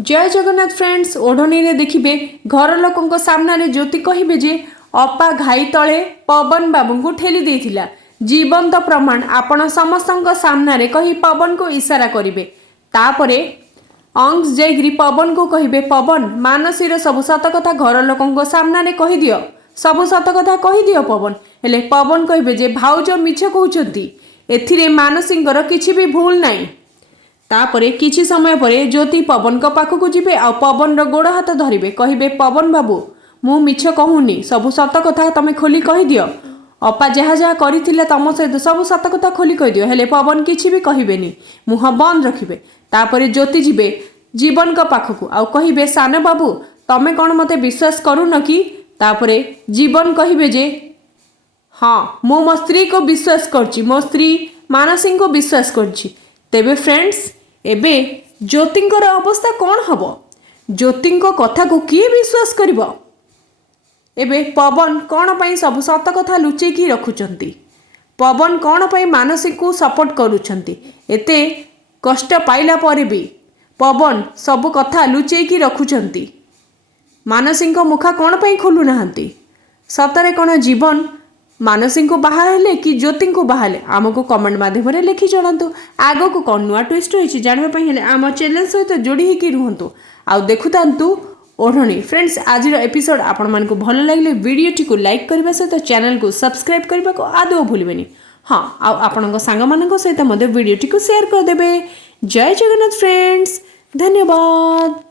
जय जगन्नाथ फ्रेंड्स। ओढ़नी रे देखिबे घर लोकों सामने ज्योति कहिबे जे अपा घाई तले पवन बाबू को ठेली देथिला। जीवंत प्रमाण आपण समस्त सामने कही पवन को इशारा करिवे। तापरे अंश जयगिरी पवन को कहिबे, पवन मानसीर सब सत कथा घर लोकों सामने कहि दियो, सब सत कथा कहि दियो पवन। हेले पवन कहिबे जे भाउज मिछ कहउछंती, एथिरे मानसींकर किछि भी भूल नाही। तापरे किछि समय परे ज्योति पवन को पाखक जीवे आ पवन रो गोड़ हाथ धरिबे, कहिबे पवन बाबू मु मिछ कहूनी, सब सत कथा तमे खोली कहि दियो। अपा जहा जहा करिथिले तम सहित सब सत कथा खोली कहि दियो। हेले पवन किछि भी कहिबेनी, मुह बंद रखिबे। तापरे ज्योति जीवे जीवन को पाखक आ कहिबे, सान बाबू तमे कोन मते विश्वास करून कि? तापरे जीवन कहिबे जे हाँ मु मो स्त्री को विश्वास करछि, मो स्त्री मानसी को विश्वास करछि। तेबे फ्रेंड्स एबे ज्योतिंकर अवस्था कौन हब? ज्योतिंक कथा को किए विश्वास करिबो? एबे पवन कौन पाई सब सत कथा लुचेई की रखुचंती? पवन कौन पाई मानसी को सपोर्ट करूचंती? एते कष्ट पाइला परे भी पवन सब कथा लुचेई की रखुचंती। मानसी को मुखा कौन पाई खोलु नाहंती? सतरे कौन जीवन मानसी को बाहर कि ज्योति को बाहर? आमको कमेंट माध्यम लिखि जणातु। आग को कौन नुआ ट्विस्ट होइछि जानबा आम चैनल सहित जोड़ी होकर रुहतु आउ देखुतांतु ओढ़नी। फ्रेंड्स आज एपिसोड आपण मानकु भल लगे वीडियोटी को लाइक करने सहित चैनल को सब्सक्राइब करने को आदौ भूलबेनी। हाँ आपण सांग मान सहित वीडियोटी को शेयर करदे। जय जगन्नाथ फ्रेंड्स, धन्यवाद।